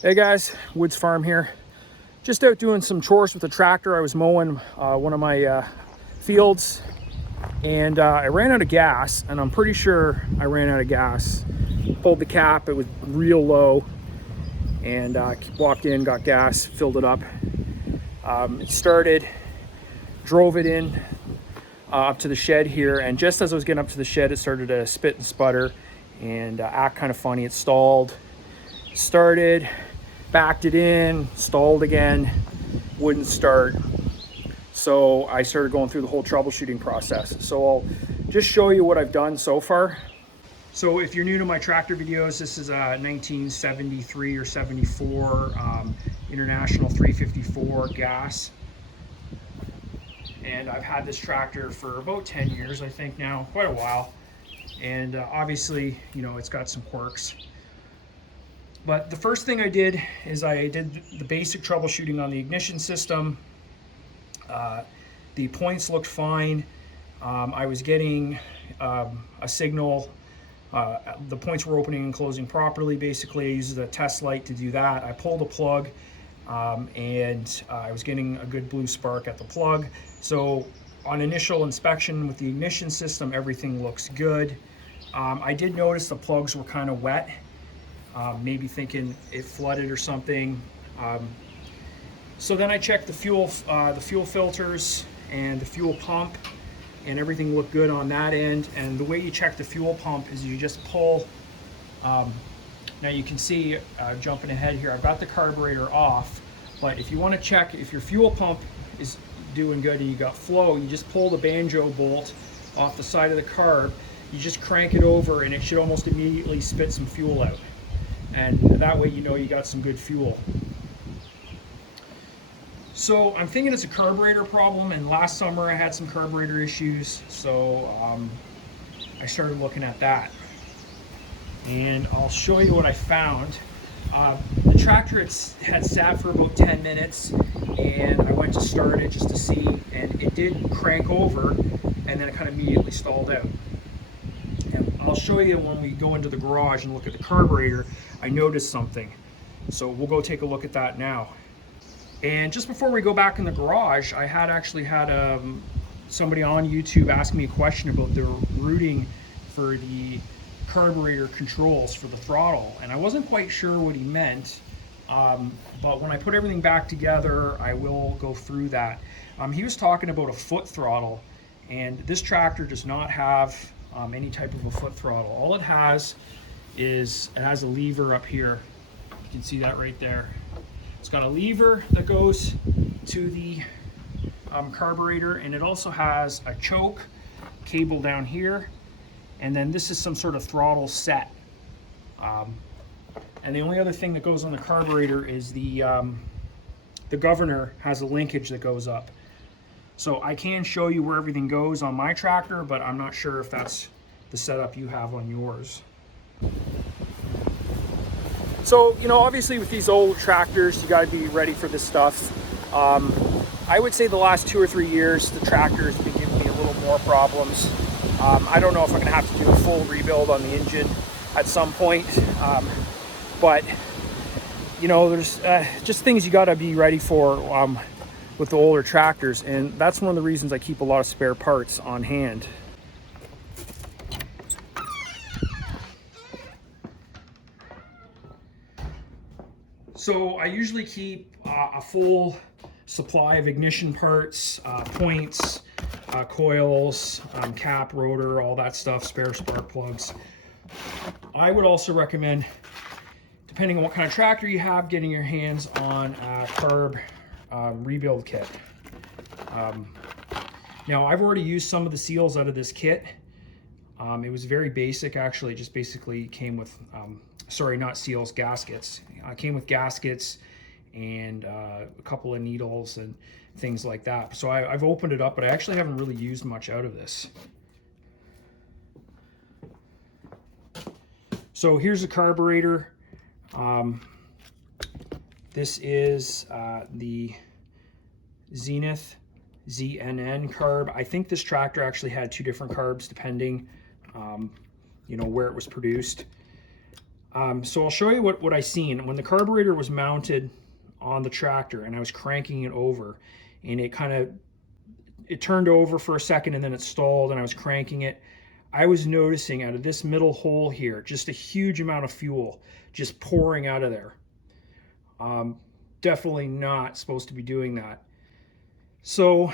Hey guys, Woods Farm here. Just out doing some chores with the tractor. I was mowing one of my fields and I ran out of gas, and I'm pretty sure I ran out of gas. Pulled the cap, it was real low, and walked in, got gas, filled it up. It started, drove it in up to the shed here, and just as I was getting up to the shed, it started to spit and sputter and act kind of funny. It stalled, started, backed it in, stalled again, wouldn't start. So I started going through the whole troubleshooting process. So I'll just show you what I've done so far. So if you're new to my tractor videos, this is a 1973 or 74 International 354 gas. And I've had this tractor for about 10 years, I think now, quite a while. And obviously, you know, it's got some quirks. But the first thing I did is I did the basic troubleshooting on the ignition system. The points looked fine. I was getting a signal. The points were opening and closing properly. Basically, I used a test light to do that. I pulled a plug and I was getting a good blue spark at the plug. So on initial inspection with the ignition system, everything looks good. I did notice the plugs were kind of wet. Maybe thinking it flooded or something. So then I checked the fuel filters and the fuel pump, and everything looked good on that end. And the way you check the fuel pump is you just pull. Now you can see, jumping ahead here, I've got the carburetor off, but if you want to check if your fuel pump is doing good and you got flow, you just pull the banjo bolt off the side of the carb, you just crank it over, and it should almost immediately spit some fuel out. And that way you know you got some good fuel. So I'm thinking it's a carburetor problem, and last summer I had some carburetor issues, so I started looking at that. And I'll show you what I found. The tractor had sat for about 10 minutes, and I went to start it just to see, and it did crank over, and then it kind of immediately stalled out. And I'll show you when we go into the garage and look at the carburetor, I noticed something. So we'll go take a look at that now. And just before we go back in the garage, I had actually had somebody on YouTube ask me a question about the routing for the carburetor controls for the throttle. And I wasn't quite sure what he meant, but when I put everything back together, I will go through that. He was talking about a foot throttle, and this tractor does not have any type of a foot throttle. All it has is, it has a lever up here. You can see that right there. It's got a lever that goes to the carburetor, and it also has a choke cable down here, and then this is some sort of throttle set. And the only other thing that goes on the carburetor is the governor has a linkage that goes up. So I can show you where everything goes on my tractor, but I'm not sure if that's the setup you have on yours. So, you know, obviously with these old tractors, you got to be ready for this stuff. I would say the last 2 or 3 years, the tractor has been giving me a little more problems. I don't know if I'm going to have to do a full rebuild on the engine at some point, but you know, there's just things you got to be ready for with the older tractors, and that's one of the reasons I keep a lot of spare parts on hand. So I usually keep a full supply of ignition parts, points, coils, cap, rotor, all that stuff, spare spark plugs. I would also recommend, depending on what kind of tractor you have, getting your hands on a carb rebuild kit. Now I've already used some of the seals out of this kit. It was very basic, actually. It just basically came with, sorry, not seals, gaskets. It came with gaskets and a couple of needles and things like that. So I've opened it up, but I actually haven't really used much out of this. So here's the carburetor. This is the Zennith ZNN carb. I think this tractor actually had 2 different carbs depending, you know, where it was produced. So I'll show you what I seen. When the carburetor was mounted on the tractor and I was cranking it over, and it turned over for a second and then it stalled and I was cranking it, I was noticing out of this middle hole here just a huge amount of fuel just pouring out of there. Definitely not supposed to be doing that. So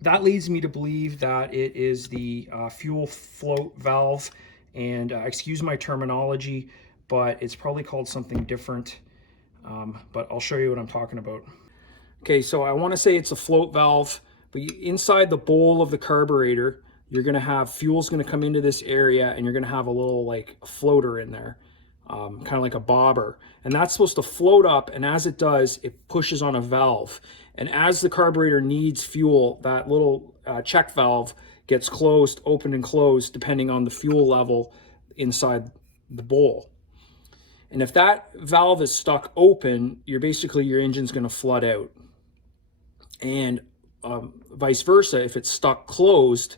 that leads me to believe that it is the fuel float valve, and excuse my terminology, but it's probably called something different, but I'll show you what I'm talking about. Okay, so I want to say it's a float valve, but inside the bowl of the carburetor, you're going to have fuel's going to come into this area, and you're going to have a little like floater in there, kind of like a bobber, and that's supposed to float up, and as it does, it pushes on a valve, and as the carburetor needs fuel, that little check valve gets closed, opened and closed depending on the fuel level inside the bowl. And if that valve is stuck open, your engine's going to flood out, and vice versa. If it's stuck closed,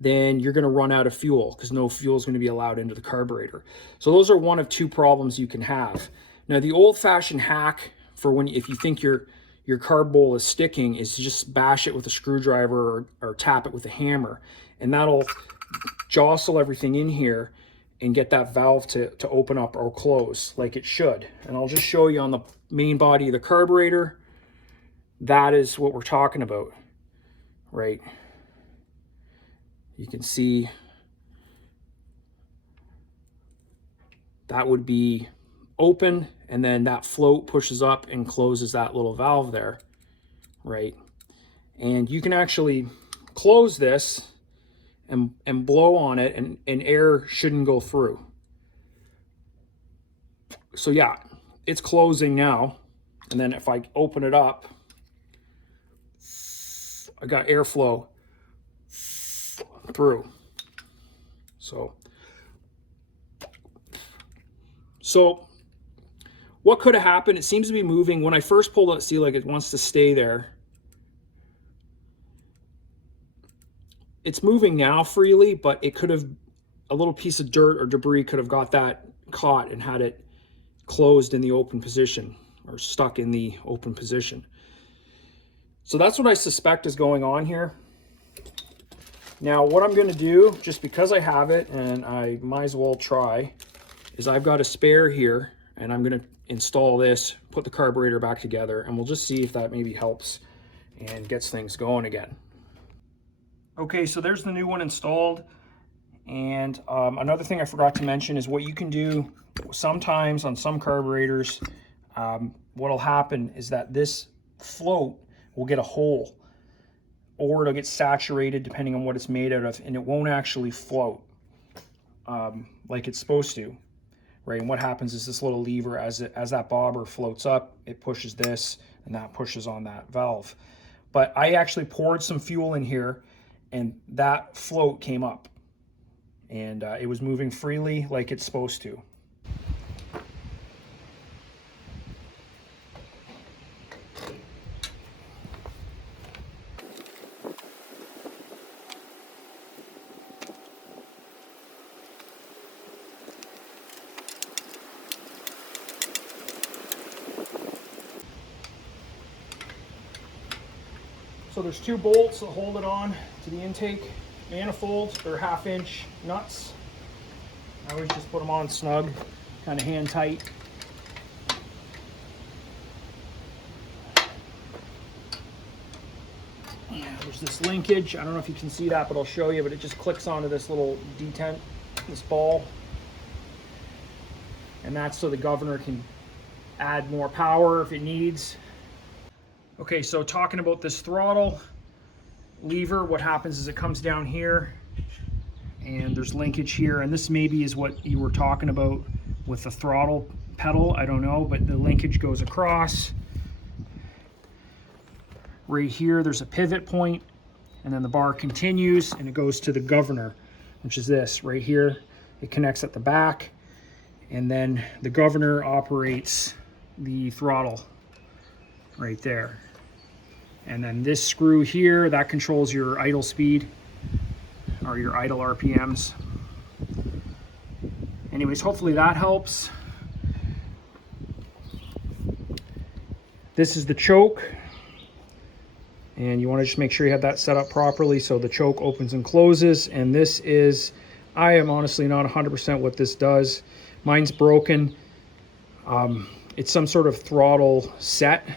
then you're going to run out of fuel because no fuel is going to be allowed into the carburetor. So those are one of two problems you can have. Now, the old-fashioned hack for if you think your carb bowl is sticking is to just bash it with a screwdriver or tap it with a hammer, and that'll jostle everything in here and get that valve to open up or close like it should. And I'll just show you on the main body of the carburetor. That is what we're talking about, right? You can see that would be open, and then that float pushes up and closes that little valve there, right? And you can actually close this and blow on it, and air shouldn't go through. So yeah, it's closing now. And then if I open it up, I got airflow through. So what could have happened? It seems to be moving. When I first pulled it, see, like it wants to stay there. It's moving now freely, but it could have, a little piece of dirt or debris could have got that caught and had it closed in the open position or stuck in the open position. So that's what I suspect is going on here. Now, what I'm going to do, just because I have it and I might as well try, is I've got a spare here, and I'm going to install this, put the carburetor back together, and we'll just see if that maybe helps and gets things going again. Okay, so there's the new one installed. And another thing I forgot to mention is what you can do sometimes on some carburetors. What'll happen is that this float will get a hole, or it'll get saturated depending on what it's made out of, and it won't actually float like it's supposed to, right? And what happens is this little lever, as that bobber floats up, it pushes this, and that pushes on that valve. But I actually poured some fuel in here, and that float came up, and it was moving freely like it's supposed to. So there's two bolts that hold it on to the intake manifold. They're 1/2-inch nuts. I always just put them on snug, kind of hand tight. Yeah, there's this linkage. I don't know if you can see that, but I'll show you. But it just clicks onto this little detent, this ball. And that's so the governor can add more power if it needs. Okay, so talking about this throttle lever, what happens is it comes down here, and there's linkage here, and this maybe is what you were talking about with the throttle pedal, I don't know, but the linkage goes across. Right here, there's a pivot point, and then the bar continues, and it goes to the governor, which is this right here. It connects at the back, and then the governor operates the throttle right there. And then this screw here, that controls your idle speed or your idle RPMs. And Anyways, hopefully that helps. This is the choke, and you want to just make sure you have that set up properly so the choke opens and closes. And this is, I am honestly not 100% what this does. Mine's broken. It's some sort of throttle set.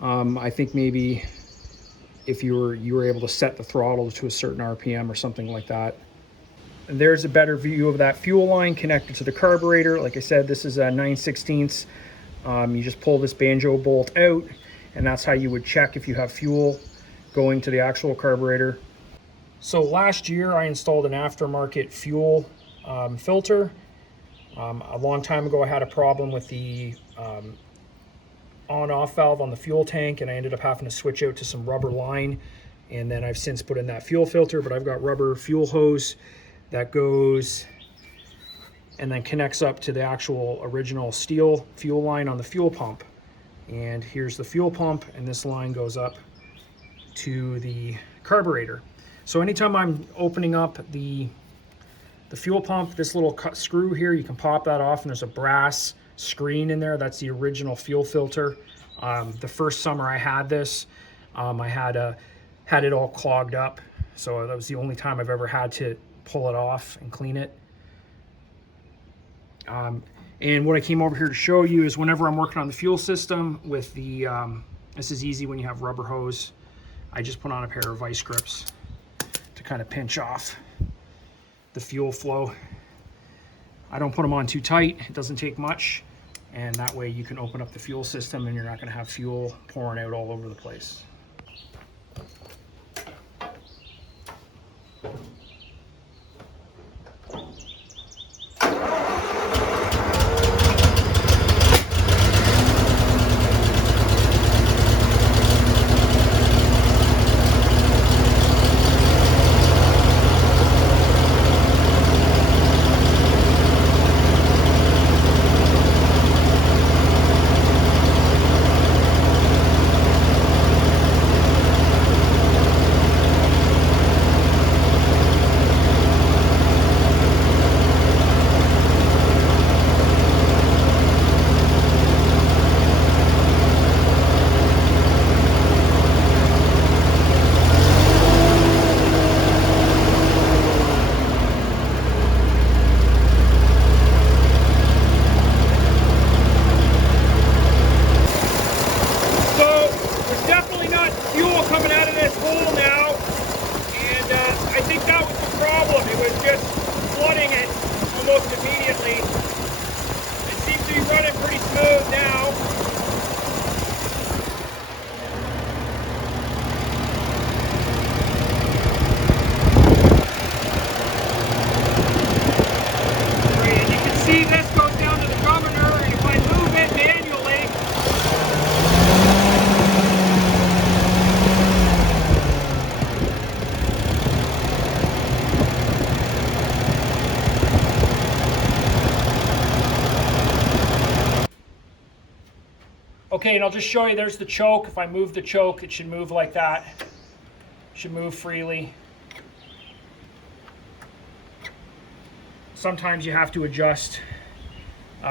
I think maybe if you were able to set the throttle to a certain RPM or something like that. And there's a better view of that fuel line connected to the carburetor. Like I said, this is a 9/16. You just pull this banjo bolt out, and that's how you would check if you have fuel going to the actual carburetor. So last year I installed an aftermarket fuel filter. A long time ago I had a problem with the on-off valve on the fuel tank, and I ended up having to switch out to some rubber line, and then I've since put in that fuel filter. But I've got rubber fuel hose that goes and then connects up to the actual original steel fuel line on the fuel pump. And here's the fuel pump, and this line goes up to the carburetor. So anytime I'm opening up the fuel pump, this little screw here, you can pop that off, and there's a brass screen in there. That's the original fuel filter. The first summer I had this, I had it all clogged up, so that was the only time I've ever had to pull it off and clean it. And what I came over here to show you is whenever I'm working on the fuel system with the, this is easy when you have rubber hose, I just put on a pair of vice grips to kind of pinch off the fuel flow. I don't put them on too tight, it doesn't take much, and that way you can open up the fuel system and you're not going to have fuel pouring out all over the place. Okay, and I'll just show you, there's the choke. If I move the choke, it should move like that. It should move freely. Sometimes you have to adjust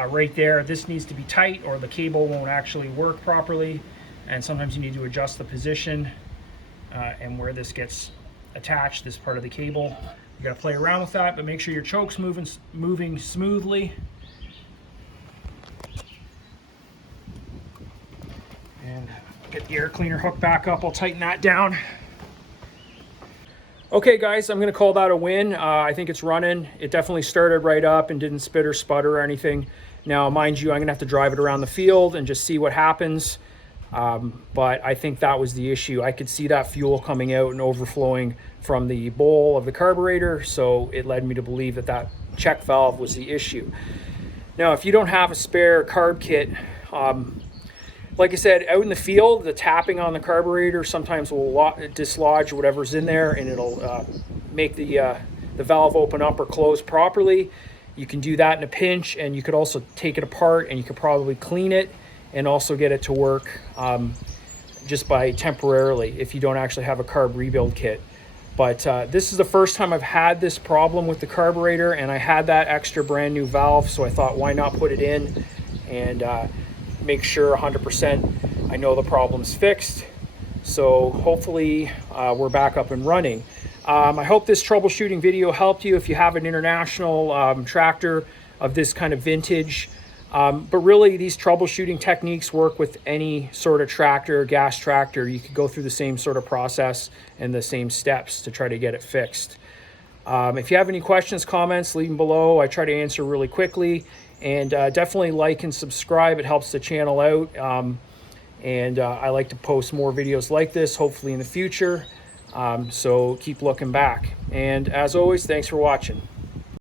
right there. This needs to be tight or the cable won't actually work properly. And sometimes you need to adjust the position and where this gets attached, this part of the cable. You gotta play around with that, but make sure your choke's moving smoothly. And get the air cleaner hook back up. I'll tighten that down. Okay guys, I'm gonna call that a win. I think it's running. It definitely started right up and didn't spit or sputter or anything. Now, mind you, I'm gonna have to drive it around the field and just see what happens. But I think that was the issue. I could see that fuel coming out and overflowing from the bowl of the carburetor, so it led me to believe that that check valve was the issue. Now, if you don't have a spare carb kit, like I said, out in the field, the tapping on the carburetor sometimes will dislodge whatever's in there, and it'll make the valve open up or close properly. You can do that in a pinch, and you could also take it apart and you could probably clean it and also get it to work just by temporarily if you don't actually have a carb rebuild kit. But this is the first time I've had this problem with the carburetor, and I had that extra brand new valve, so I thought, why not put it in and make sure 100% I know the problem's fixed. So hopefully we're back up and running. I hope this troubleshooting video helped you if you have an international tractor of this kind of vintage. But really, these troubleshooting techniques work with any sort of tractor, gas tractor. You could go through the same sort of process and the same steps to try to get it fixed. If you have any questions, comments, leave them below. I try to answer really quickly. And definitely like and subscribe. It helps the channel out. I like to post more videos like this, hopefully in the future. So keep looking back. And as always, thanks for watching.